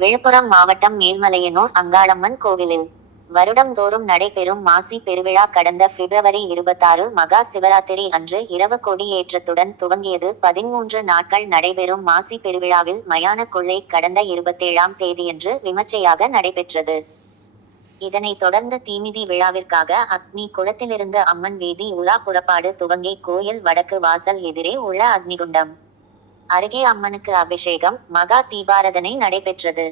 விழுப்புரம் மாவட்டம் மேல்மலையனூர் அங்காளம்மன் கோவிலில். வருடம்தோறும் நடைபெறும் மாசி பெருவிழா கடந்த பிப்ரவரி இருபத்தாறு மகா சிவராத்திரி அன்று இரவு கொடியேற்றத்துடன் துவங்கியது. பதிமூன்று நாட்கள் நடைபெறும் மாசி பெருவிழாவில் மயான கொள்ளை கடந்த இருபத்தேழாம் தேதியன்று விமர்சையாக நடைபெற்றது. இதனைத் தொடர்ந்து தீமிதி விழாவிற்காக அக்னி குளத்திலிருந்து அம்மன் வீதி உலா புறப்பாடு துவங்கி கோயில் வடக்கு வாசல் எதிரே உள்ள அக்னிகுண்டம். அருகே அம்மனுக்கு அபிஷேகம் மகா தீபாரதனை நடைபெற்றது.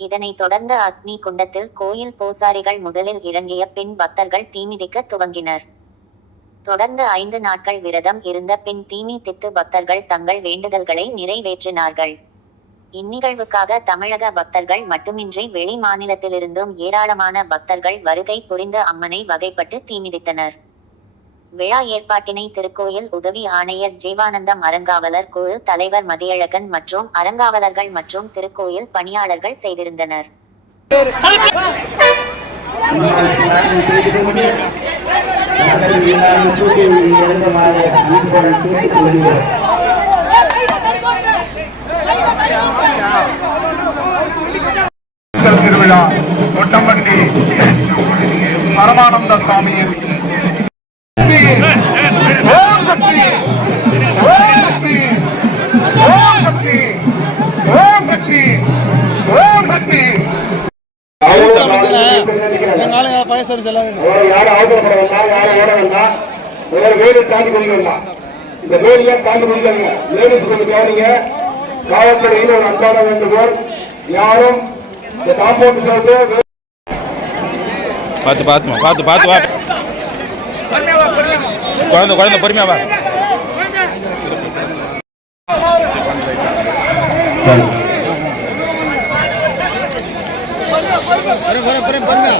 இதனைத் தொடர்ந்து அக்னி குண்டத்தில் கோயில் பூசாரிகள் முதலில் இறங்கிய பின் பக்தர்கள் தீமிதிக்க துவங்கினர். தொடர்ந்து ஐந்து நாட்கள் விரதம் இருந்த பின் தீமி தித்து பக்தர்கள் தங்கள் வேண்டுதல்களை நிறைவேற்றினார்கள். இந்நிகழ்வுக்காக தமிழக பக்தர்கள் மட்டுமின்றி வெளி மாநிலத்திலிருந்தும் ஏராளமான பக்தர்கள் வருகை புரிந்து அம்மனை வகைப்பட்டு தீமிதித்தனர் விழா ஏற்பாட்டினை திருக்கோயில் உதவி ஆணையர் ஜீவானந்தம் அறங்காவலர் குழு தலைவர் மதியழகன் மற்றும் அறங்காவலர்கள் மற்றும் திருக்கோயில் பணியாளர்கள் செய்திருந்தனர். திருவிழா கொட்டம்பட்டி பரமானந்த சுவாமியின் ஃபயர் சர்வீஸ் எல்லாம் யாரும் அவசரப்பட வேண்டாம் யாரும் ஓட வேண்டாம் ஒரு வேலை தாண்டி குடிக்க வேண்டாம் இந்த வேலையை தாண்டி குடிக்காதீங்க லேடிஸ் கொஞ்சம் கவனிங்க காவல்துறையில் ஒரு அன்பான வேண்டுகோள் யாரும் இந்த காம்பவுண்ட் சேர்த்து பார்த்து பார்த்து பார்த்து பார்த்து குழந்த குழந்தை குழந்தை பொறுமையா.